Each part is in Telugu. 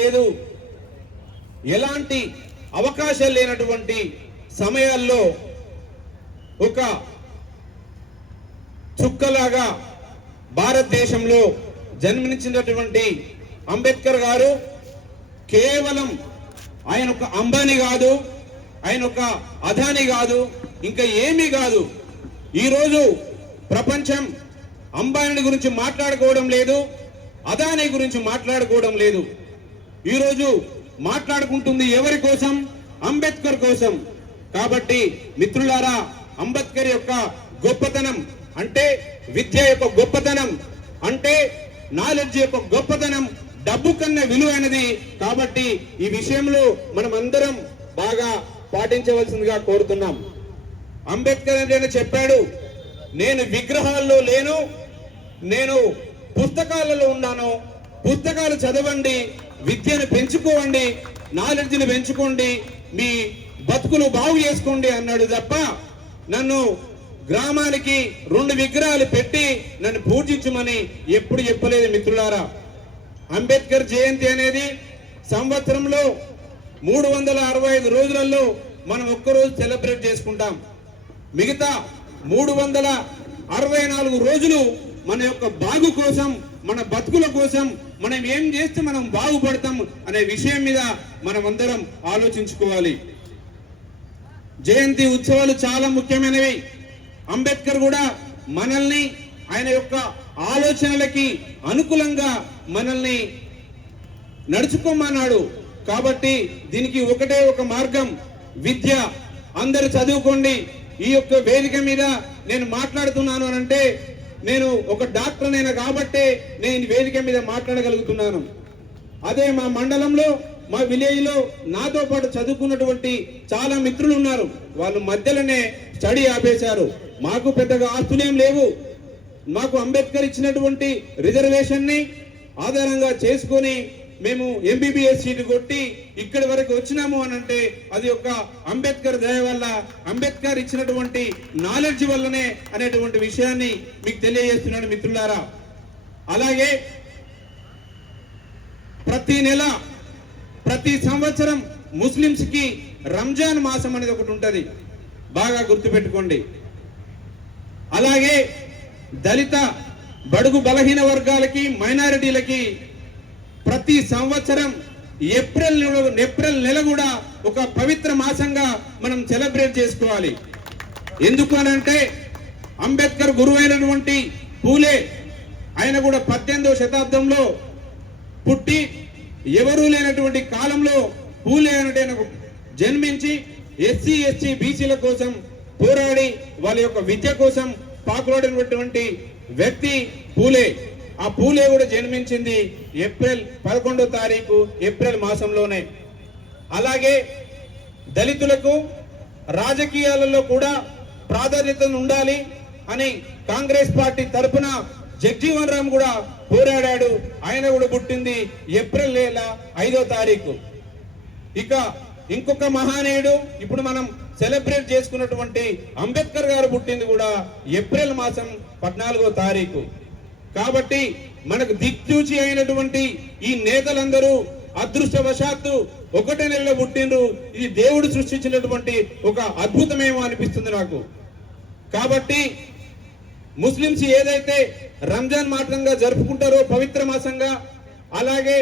లేదు. ఎలాంటి అవకాశాలు లేనటువంటి సమయాల్లో ఒక చుక్కలాగా భారతదేశంలో జన్మించినటువంటి అంబేద్కర్ గారు కేవలం ఆయన ఒక అంబానీ కాదు ఆయన ఒక అదాని కాదు ఇంకా ఏమీ కాదు. ఈరోజు ప్రపంచం అంబానీ గురించి మాట్లాడుకోవడం లేదు అదాని గురించి మాట్లాడుకోవడం లేదు. ఈరోజు మాట్లాడుకుంటుంది ఎవరి కోసం? అంబేద్కర్ కోసం. కాబట్టి మిత్రులారా అంబేద్కర్ యొక్క గొప్పతనం అంటే విద్య యొక్క గొప్పతనం అంటే నాలెడ్జ్ యొక్క గొప్పతనం డబ్బు కన్నా విలువైనది. కాబట్టి ఈ విషయంలో మనం అందరం బాగా పాటించవలసిందిగా కోరుతున్నాం. అంబేద్కర్ అంటే చెప్పాడు నేను విగ్రహాల్లో లేను నేను పుస్తకాలలో ఉన్నాను పుస్తకాలు చదవండి విద్యను పెంచుకోండి నాలెడ్జ్ని పెంచుకోండి మీ బతుకులు బాగు చేసుకోండి అన్నాడు తప్ప నన్ను గ్రామానికి రెండు విగ్రహాలు పెట్టి నన్ను పూజించమని ఎప్పుడు చెప్పలేదు మిత్రులారా. అంబేద్కర్ జయంతి అనేది సంవత్సరంలో మూడు వందల అరవై ఐదు రోజులలో మనం ఒక్కరోజు సెలబ్రేట్ చేసుకుంటాం. మిగతా మూడు వందల అరవై నాలుగు రోజులు మన యొక్క బాగు కోసం మన బతుకుల కోసం మనం ఏం చేస్తే మనం బాగుపడతాం అనే విషయం మీద మనం అందరం ఆలోచించుకోవాలి. జయంతి ఉత్సవాలు చాలా ముఖ్యమైనవి. అంబేద్కర్ కూడా మనల్ని ఆయన యొక్క ఆలోచనలకి అనుకూలంగా మనల్ని నడుచుకోమన్నాడు. కాబట్టి దీనికి ఒకటే ఒక మార్గం విద్య. అందరు చదువుకోండి. ఈ యొక్క వేదిక మీద నేను మాట్లాడుతున్నాను అని అంటే నేను ఒక డాక్టర్ అయినా కాబట్టే నేను వేదిక మీద మాట్లాడగలుగుతున్నాను. అదే మా మండలంలో మా విలేజ్లో నాతో పాటు చదువుకున్నటువంటి చాలా మిత్రులు ఉన్నారు వాళ్ళు మధ్యలోనే స్టడీ ఆపేశారు. మాకు పెద్దగా ఆస్తులేం లేవు. మాకు అంబేద్కర్ ఇచ్చినటువంటి రిజర్వేషన్ని ఆధారంగా చేసుకొని మేము ఎంబీబీఎస్ సీటు కొట్టి ఇక్కడి వరకు వచ్చినాము అని అంటే అది ఒక అంబేద్కర్ దయ వల్ల అంబేద్కర్ ఇచ్చినటువంటి నాలెడ్జ్ వల్లనే అనేటువంటి విషయాన్ని మీకు తెలియజేస్తున్నాను మిత్రులారా. అలాగే ప్రతి నెల ప్రతి సంవత్సరం ముస్లింస్కి రంజాన్ మాసం అనేది ఒకటి ఉంటుంది. బాగా గుర్తుపెట్టుకోండి. అలాగే దళిత బడుగు బలహీన వర్గాలకి మైనారిటీలకి ప్రతి సంవత్సరం ఏప్రిల్ నెల- ఏప్రిల్ నెల కూడా ఒక పవిత్ర మాసంగా మనం సెలబ్రేట్ చేసుకోవాలి. ఎందుకు అని అంటే అంబేద్కర్ గురువైనటువంటి పూలే ఆయన కూడా పద్దెనిమిదవ శతాబ్దంలో పుట్టి ఎవరూ లేనటువంటి కాలంలో పూలే అంటే జన్మించి ఎస్సీ ఎస్టీ బీసీల కోసం పోరాడి వాళ్ళ యొక్క విద్య కోసం పాకులాడినటువంటి వ్యక్తి పూలే. ఆ పూలే కూడా జన్మించింది ఏప్రిల్ పదకొండో తారీఖు ఏప్రిల్ మాసంలోనే. అలాగే దళితులకు రాజకీయాలలో కూడా ప్రాధాన్యత ఉండాలి అని కాంగ్రెస్ పార్టీ తరపున జగ్జీవన్ రామ్ కూడా పోరాడాడు. ఆయన కూడా పుట్టింది ఏప్రిల్ నెల ఐదో తారీఖు. ఇక ఇంకొక మహానీయుడు ఇప్పుడు మనం సెలబ్రేట్ చేసుకున్నటువంటి అంబేద్కర్ గారు పుట్టింది కూడా ఏప్రిల్ మాసం పద్నాలుగో తారీఖు. కాబట్టి మనకు దిక్చూచి అయినటువంటి ఈ నేతలందరూ అదృష్టవశాత్తు ఒకటే నెలలో పుట్టిండ్రు. ఇది దేవుడు సృష్టించినటువంటి ఒక అద్భుతమేమో అనిపిస్తుంది నాకు. కాబట్టి ముస్లింస్ ఏదైతే రంజాన్ మాసంగా జరుపుకుంటారో పవిత్ర మాసంగా అలాగే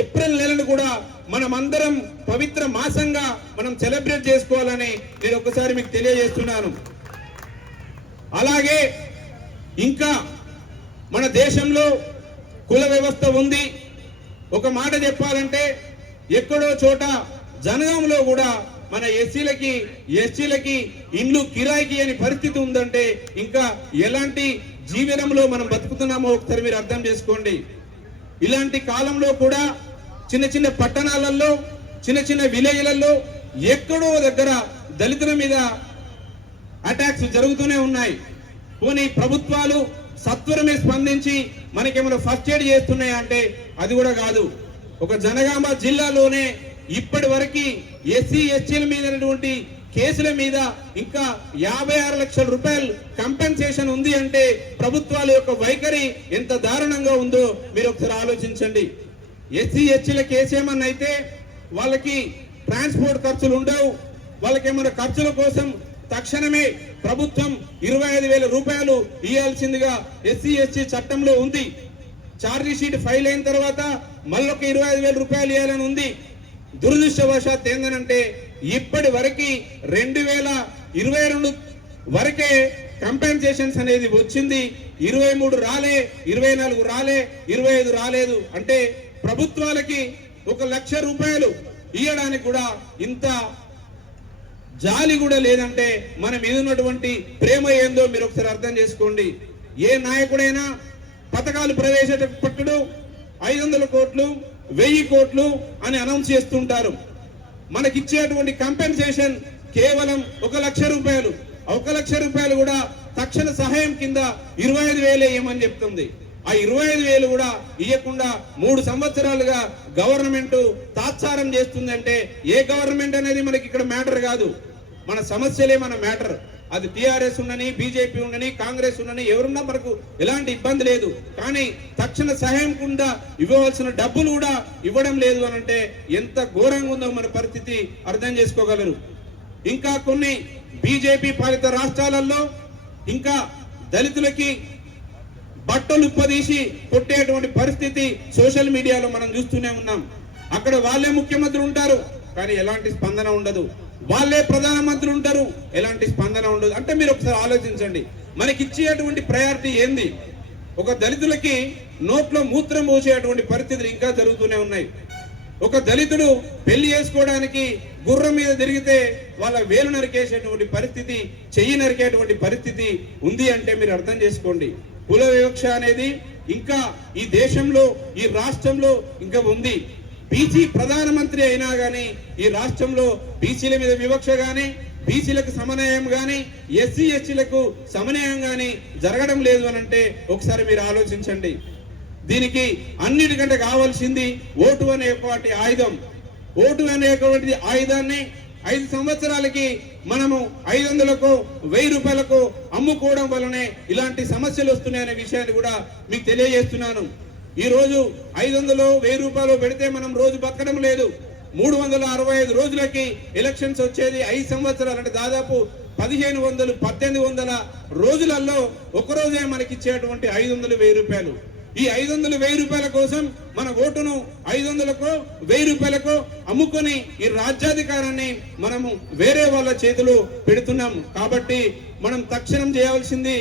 ఏప్రిల్ నెలను కూడా మనమందరం పవిత్ర మాసంగా మనం సెలబ్రేట్ చేసుకోవాలని నేను ఒకసారి మీకు తెలియజేస్తున్నాను. అలాగే ఇంకా మన దేశంలో కుల వ్యవస్థ ఉంది. ఒక మాట చెప్పాలంటే ఎక్కడో చోట జనగాంలో కూడా మన ఎస్సీలకి ఎస్టీలకి ఇండ్లు కిరాయికి అని పరిస్థితి ఉందంటే ఇంకా ఎలాంటి జీవనంలో మనం బతుకుతున్నామో ఒకసారి మీరు అర్థం చేసుకోండి. ఇలాంటి కాలంలో కూడా చిన్న చిన్న పట్టణాలలో చిన్న చిన్న విలేజ్లలో ఎక్కడో దగ్గర దళితుల మీద అటాక్స్ జరుగుతూనే ఉన్నాయి. పోనీ ప్రభుత్వాలు సత్వరమే స్పందించి మనకేమైనా ఫస్ట్ ఎయిడ్ చేస్తున్నాయా అంటే అది కూడా కాదు. ఒక జనగామ జిల్లాలోనే ఇప్పటి వరకు ఎస్సీ ఎస్టీల మీదటువంటి కేసుల మీద ఇంకా యాభై ఆరు లక్షల రూపాయలు కంపెన్సేషన్ ఉంది అంటే ప్రభుత్వాల యొక్క వైఖరి ఎంత దారుణంగా ఉందో మీరు ఒకసారి ఆలోచించండి. ఎస్సీ ఎస్టీల కేసు ఏమన్నా అయితే వాళ్ళకి ట్రాన్స్పోర్ట్ ఖర్చులు ఉండవు. వాళ్ళకి ఏమైనా ఖర్చుల కోసం తక్షణమే ప్రభుత్వం ఇరవై ఐదు వేల రూపాయలు ఇవ్వాల్సిందిగా ఎస్సీ ఎస్టీ చట్టంలో ఉంది. ఛార్జీ షీట్ ఫైల్ అయిన తర్వాత మళ్ళొక ఇరవై ఐదు వేల రూపాయలు ఇవ్వాలని ఉంది. దురదృష్టవశాత్ ఏందనంటే ఇప్పటి వరకు రెండు వేల ఇరవై రెండు వరకే కంపెన్సేషన్స్ అనేది వచ్చింది. ఇరవై మూడు రాలే ఇరవై నాలుగు రాలే ఇరవై ఐదు రాలేదు. అంటే ప్రభుత్వాలకి ఒక లక్ష రూపాయలు ఇవ్వడానికి కూడా ఇంత జాలి కూడా లేదంటే మన మీద ఉన్నటువంటి ప్రేమ ఏందో మీరు ఒకసారి అర్థం చేసుకోండి. ఏ నాయకుడైనా పథకాలు ప్రవేశపెట్టడు ఐదు వందల కోట్లు వెయ్యి కోట్లు అని అనౌన్స్ చేస్తుంటారు. మనకిచ్చేటువంటి కంపెన్సేషన్ కేవలం ఒక లక్ష రూపాయలు. ఒక లక్ష రూపాయలు కూడా తక్షణ సహాయం కింద ఇరవై ఐదు వేలే వేయమని చెప్తుంది. ఆ ఇరవై ఐదు వేలు కూడా ఇవ్వకుండా మూడు సంవత్సరాలుగా గవర్నమెంట్ తాత్సారం చేస్తుందంటే ఏ గవర్నమెంట్ అనేది మనకి ఇక్కడ మ్యాటర్ కాదు. మన సమస్యలే మన మ్యాటర్. అది టీఆర్ఎస్ ఉండని బీజేపీ ఉండని కాంగ్రెస్ ఉండని ఎవరున్నా మనకు ఎలాంటి ఇబ్బంది లేదు. కానీ తక్షణ సహాయం కింద ఇవ్వవలసిన డబ్బులు కూడా ఇవ్వడం లేదు అని అంటే ఎంత ఘోరంగా ఉందో మన పరిస్థితి అర్థం చేసుకోగలరు. ఇంకా కొన్ని బీజేపీ పాలిత రాష్ట్రాలలో ఇంకా దళితులకి బట్టలు ఉప్పదీసి కొట్టేటువంటి పరిస్థితి సోషల్ మీడియాలో మనం చూస్తూనే ఉన్నాం. అక్కడ వాళ్ళే ముఖ్యమంత్రి ఉంటారు కానీ ఎలాంటి స్పందన ఉండదు. వాళ్ళే ప్రధానమంత్రి ఉంటారు ఎలాంటి స్పందన ఉండదు. అంటే మీరు ఒకసారి ఆలోచించండి. మనకి ఇచ్చేటువంటి ప్రయారిటీ ఏంది? ఒక దళితులకి నోట్లో మూత్రం పోసేటువంటి పరిస్థితులు ఇంకా జరుగుతూనే ఉన్నాయి. ఒక దళితుడు పెళ్ళి చేసుకోవడానికి గుర్రం మీద తిరిగితే వాళ్ళ వేలు నరికేసేటువంటి పరిస్థితి చెయ్యి నరికేటువంటి పరిస్థితి ఉంది అంటే మీరు అర్థం చేసుకోండి. కుల వివక్ష అనేది ఇంకా ఈ దేశంలో ఈ రాష్ట్రంలో ఇంకా ఉంది. బీసీ ప్రధానమంత్రి అయినా కానీ ఈ రాష్ట్రంలో బీసీల మీద వివక్ష కానీ బీసీలకు సమన్వయం కానీ ఎస్సీ ఎస్టీలకు సమన్వయం కానీ జరగడం లేదు అని అంటే ఒకసారి మీరు ఆలోచించండి. దీనికి అన్నిటికంటే కావాల్సింది ఓటు అనేటువంటి ఆయుధం. ఓటు అనేటువంటి ఆయుధాన్ని ఐదు సంవత్సరాలకి మనము ఐదు వందలకు వెయ్యి రూపాయలకు అమ్ముకోవడం వల్లనే ఇలాంటి సమస్యలు వస్తున్నాయనే విషయాన్ని కూడా మీకు తెలియజేస్తున్నాను. ఈ రోజు ఐదు వందలు వెయ్యి రూపాయలు పెడితే మనం రోజు బతకడం లేదు. మూడు వందల అరవై ఐదు రోజులకి ఎలక్షన్స్ వచ్చేది ఐదు సంవత్సరాలు. అంటే దాదాపు పదిహేను వందలు పద్దెనిమిది వందల రోజులలో ఒకరోజే మనకి ఇచ్చేటువంటి ఐదు వందలు వెయ్యి రూపాయలు. ఈ ఐదు వందలు వెయ్యి రూపాయల కోసం మన ఓటును ఐదు వందలకు వెయ్యి రూపాయలకు అమ్ముకొని ఈ రాజ్యాధికారాన్ని మనము వేరే వాళ్ళ చేతిలో పెడుతున్నాం. కాబట్టి మనం తక్షణం చేయవలసింది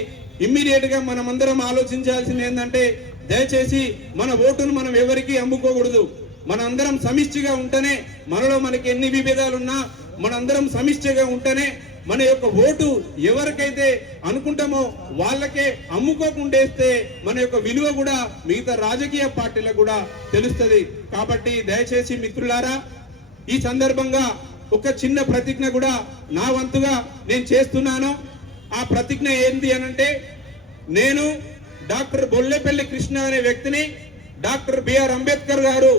ఇమ్మీడియట్గా మనం అందరం ఆలోచించాల్సింది ఏంటంటే దయచేసి మన ఓటును మనం ఎవరికి అమ్ముకోకూడదు. మనందరం సమిష్టిగా ఉంటేనే మనలో మనకి ఎన్ని విభేదాలున్నా మనందరం సమిష్టిగా ఉంటేనే మన యొక్క ఓటు ఎవరికైతే అనుకుంటామో వాళ్ళకే అమ్ముకోకుండేస్తే మన యొక్క విలువ కూడా మిగతా రాజకీయ పార్టీలకు కూడా తెలుస్తుంది. కాబట్టి దయచేసి మిత్రులారా ఈ సందర్భంగా ఒక చిన్న ప్రతిజ్ఞ కూడా నా వంతుగా నేను చేస్తున్నాను. ఆ ప్రతిజ్ఞ ఏంటి అనంటే నేను డాక్టర్ బొల్లెపల్లి కృష్ణ అనే వ్యక్తిని డాక్టర్ బిఆర్ అంబేద్కర్ గారు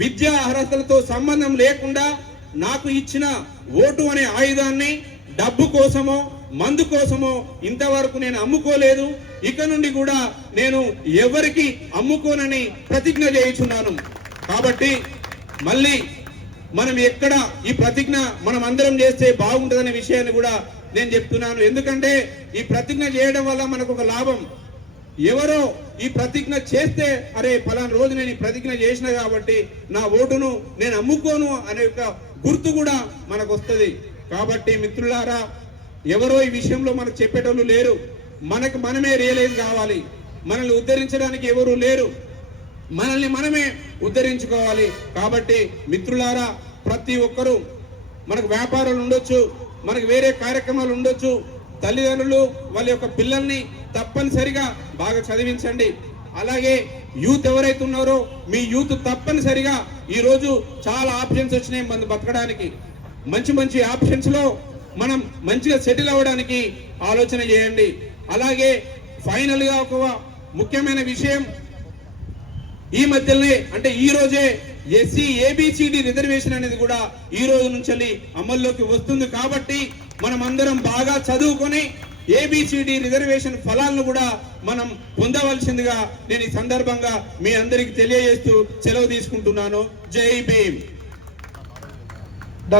విద్యా అర్హతలతో సంబంధం లేకుండా నాకు ఇచ్చిన ఓటు అనే ఆయుధాన్ని డబ్బు కోసమో మందు కోసమో ఇంతవరకు నేను అమ్ముకోలేదు. ఇక నుండి కూడా నేను ఎవరికి అమ్ముకోనని ప్రతిజ్ఞ చేయించున్నాను. కాబట్టి మళ్ళీ మనం ఎక్కడ ఈ ప్రతిజ్ఞ మనం అందరం చేస్తే బాగుంటుందనే విషయాన్ని కూడా నేను చెప్తున్నాను. ఎందుకంటే ఈ ప్రతిజ్ఞ చేయడం వల్ల మనకు ఒక లాభం. ఎవరో ఈ ప్రతిజ్ఞ చేస్తే అరే ఫలానా రోజు నేను ఈ ప్రతిజ్ఞ చేసిన కాబట్టి నా ఓటును నేను అమ్ముకోను అనే యొక్క గుర్తు కూడా మనకు వస్తుంది కాబట్టి మిత్రులారా ఎవరో ఈ విషయంలో మనకు చెప్పేటోళ్ళు లేరు. మనకు మనమే రియలైజ్ కావాలి. మనల్ని ఉద్ధరించడానికి ఎవరు లేరు. మనల్ని మనమే ఉద్ధరించుకోవాలి. కాబట్టి మిత్రులారా ప్రతి ఒక్కరూ మనకు వ్యాపారాలు ఉండొచ్చు మనకు వేరే కార్యక్రమాలు ఉండొచ్చు. తల్లిదండ్రులు వాళ్ళ యొక్క పిల్లల్ని తప్పనిసరిగా బాగా చదివించండి. అలాగే యూత్ ఎవరైతే ఉన్నారో మీ యూత్ తప్పనిసరిగా ఈరోజు చాలా ఆప్షన్స్ వచ్చినాయి మన బతకడానికి. మంచి మంచి ఆప్షన్స్లో మనం మంచిగా సెటిల్ అవ్వడానికి ఆలోచన చేయండి. అలాగే ఫైనల్గా ఒక ముఖ్యమైన విషయం ఈ మధ్యనే అంటే ఈ రోజే ఎస్సీ ఏబిసిడి రిజర్వేషన్ అనేది కూడా ఈ రోజు నుంచి అమల్లోకి వస్తుంది కాబట్టి మనం అందరం బాగా చదువుకొని ఏబిసిడి రిజర్వేషన్ ఫలాలను కూడా మనం పొందవలసిందిగా నేను ఈ సందర్భంగా మీ అందరికి తెలియజేస్తూ సెలవు తీసుకుంటున్నాను. జై భీమ్.